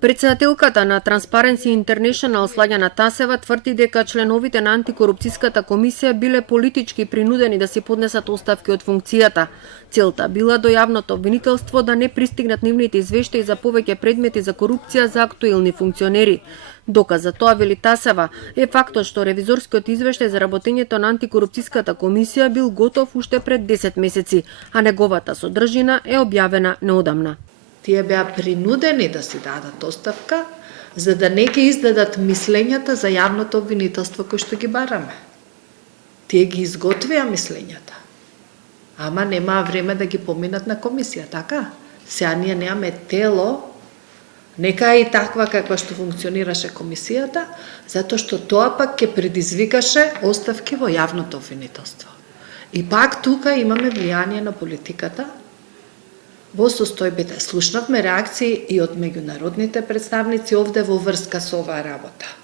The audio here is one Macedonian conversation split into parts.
Председателката на Transparency International Слаѓана Тасева тврди дека членовите на антикорупцијската комисија биле политички принудени да си поднесат оставки од функцијата. Целта била до јавното обвинителство да не пристигнат нивните извештаи за повеќе предмети за корупција за актуелни функционери. Доказ за тоа, вели Тасева, е фактот што ревизорскиот извештај за работењето на антикорупцијската комисија бил готов уште пред 10 месеци, а неговата содржина е објавена неодамна. Тие беа принудени да си дадат оставка, за да не ги издадат мислењата за јавното обвинителство кој што ги бараме. Тие ги изготвија мислењата, ама немаа време да ги поминат на комисија, така? Сега ние немаме тело, нека е и таква каква што функционираше комисијата, затоа што тоа пак ќе предизвикаше оставки во јавното обвинителство. И пак тука имаме влијание на политиката. Во состојбите слушнавме реакции и од меѓународните представници овде во врска со оваа работа.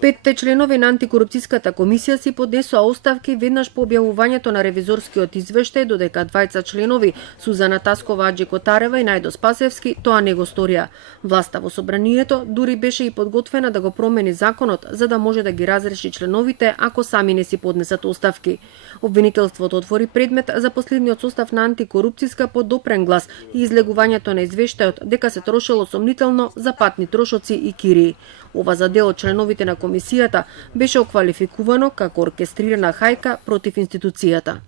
5 членови на антикорупцијската комисија си поднесоа оставки веднаш по објавувањето на ревизорскиот извештај, додека 2 членови, Сузана Таскова, Аџи Котарева и Најдо Спасевски, тоа не го сторија. Власта во собранието дури беше и подготвена да го промени законот за да може да ги разреши членовите ако сами не си поднесат оставки. Обвинителството отвори предмет за последниот состав на антикорупцијска по допрен глас и излегувањето на извештајот дека се трошело сомнително за патни трошоци и кирии. Ова за дел од членовите на комисијата беше оквалификувано како оркестрирана хајка против институцијата.